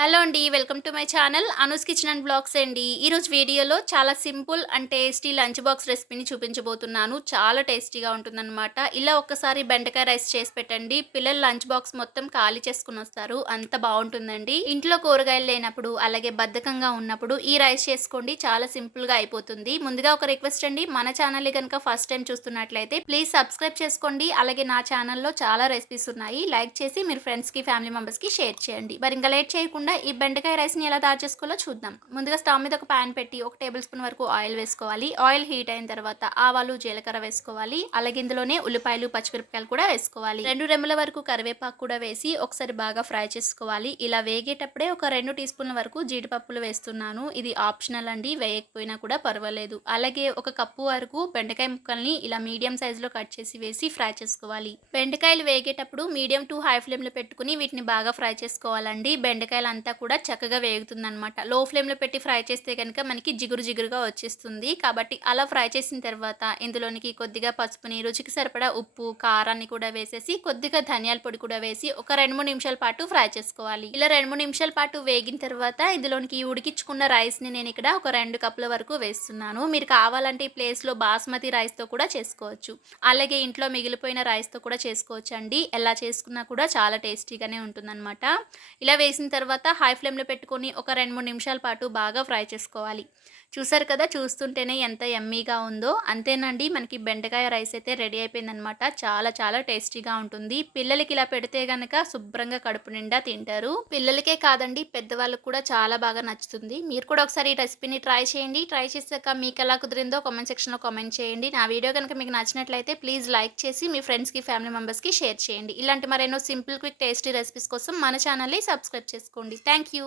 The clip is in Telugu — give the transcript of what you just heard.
హలో అండి. Welcome to my channel Anu's kitchen and blogs అండి. ఈరోజు వీడియోలో చాలా simple and tasty lunch box రెసిపీని చూపించబోతున్నాను. చాలా టేస్టీగా ఉంటుందన్నమాట. ఇలా ఒక్కసారి బెండకాయ రైస్ చేసి పెట్టండి. పిల్లలు లంచ్ బాక్స్ మొత్తం ఖాళీ చేసుకుని వస్తారు. అంత బాగుంటుందండి. ఇంట్లో కూరగాయలు లేనప్పుడు అలాగే బద్ధకంగా ఉన్నప్పుడు ఈ రైస్ చేసుకోండి. చాలా సింపుల్గా అయిపోతుంది. ముందుగా ఒక రిక్వెస్ట్ అండి, మన ఛానల్ని కనుక ఫస్ట్ టైం చూస్తున్నట్లయితే ప్లీజ్ సబ్స్క్రైబ్ చేసుకోండి. అలాగే నా ఛానల్లో చాలా రెసిపీస్ ఉన్నాయి. లైక్ చేసి మీరు ఫ్రెండ్స్కి ఫ్యామిలీ మెంబర్స్కి షేర్ చేయండి. మరి ఇంకా లేట్ చేయకుండా ఈ బెండకాయ రైస్ని ఎలా తయారు చేసుకోవాలో చూద్దాం. ముందుగా స్టవ్ మీద ఒక ప్యాన్ పెట్టి 1 టేబుల్ స్పూన్ వరకు ఆయిల్ వేసుకోవాలి. ఆయిల్ హీట్ అయిన తర్వాత ఆవాలు, జీలకర్ర వేసుకోవాలి. అలాగే ఇందులోనే ఉల్లిపాయలు, పచ్చిమిరపకాయలు కూడా వేసుకోవాలి. 2 రెమ్మల వరకు కరివేపాకు కూడా వేసి ఒకసారి బాగా ఫ్రై చేసుకోవాలి. ఇలా వేగేటప్పుడే ఒక 2 టీ స్పూన్ల వరకు జీడిపప్పులు వేస్తున్నాను. ఇది ఆప్షనల్ అండి, వేయకపోయినా కూడా పర్వాలేదు. అలాగే 1 కప్పు వరకు బెండకాయ ముక్కల్ని ఇలా మీడియం సైజులో కట్ చేసి వేసి ఫ్రై చేసుకోవాలి. బెండకాయలు వేగేటప్పుడు మీడియం టు హై ఫ్లేమ్లో పెట్టుకుని వీటిని బాగా ఫ్రై చేసుకోవాలండి. బెండకాయలు అంతా కూడా చక్కగా వేగుతుందనమాట. లో ఫ్లేమ్లో పెట్టి ఫ్రై చేస్తే కనుక మనకి జిగురు జిగురుగా వచ్చేస్తుంది. కాబట్టి అలా ఫ్రై చేసిన తర్వాత ఇందులోనికి కొద్దిగా పసుపుని, రుచికి సరిపడా ఉప్పు, కారాన్ని కూడా వేసేసి కొద్దిగా ధనియాల పొడి కూడా వేసి ఒక 2-3 నిమిషాల పాటు ఫ్రై చేసుకోవాలి. ఇలా 2-3 నిమిషాల పాటు వేగిన తర్వాత ఇందులోనికి ఉడికించుకున్న రైస్ని నేను ఇక్కడ ఒక 2 కప్పుల వరకు వేస్తున్నాను. మీరు కావాలంటే ఈ ప్లేస్లో బాస్మతి రైస్తో కూడా చేసుకోవచ్చు. అలాగే ఇంట్లో మిగిలిపోయిన రైస్తో కూడా చేసుకోవచ్చు అండి. ఎలా చేసుకున్నా కూడా చాలా టేస్టీగానే ఉంటుందన్నమాట. ఇలా వేసిన తర్వాత హై ఫ్లేమ్లో పెట్టుకొని ఒక 2-3 నిమిషాల పాటు బాగా ఫ్రై చేసుకోవాలి. చూసారు కదా, చూస్తుంటేనే ఎంత యమ్మీగా ఉందో. అంతేనండి, మనకి బెండకాయ రైస్ అయితే రెడీ అయిపోయిందనమాట. చాలా చాలా టేస్టీగా ఉంటుంది. పిల్లలకి ఇలా పెడితే గనక శుభ్రంగా కడుపు నిండా తింటారు. పిల్లలకే కాదండి, పెద్దవాళ్ళకు కూడా చాలా బాగా నచ్చుతుంది. మీరు కూడా ఒకసారి ఈ రెసిపీని ట్రై చేయండి. ట్రై చేశాక మీకు ఎలా కుదిరిందో కామెంట్ సెక్షన్లో కామెంట్ చేయండి. నా వీడియో కనుక మీకు నచ్చినట్లయితే ప్లీజ్ లైక్ చేసి మీ ఫ్రెండ్స్కి, ఫ్యామిలీ మెంబర్స్కి షేర్ చేయండి. ఇలాంటి మరెన్నో సింపుల్, క్విక్, టేస్టీ రెసిపీస్ కోసం మన ఛానల్ని సబ్స్క్రైబ్ చేసుకోండి. Thank you.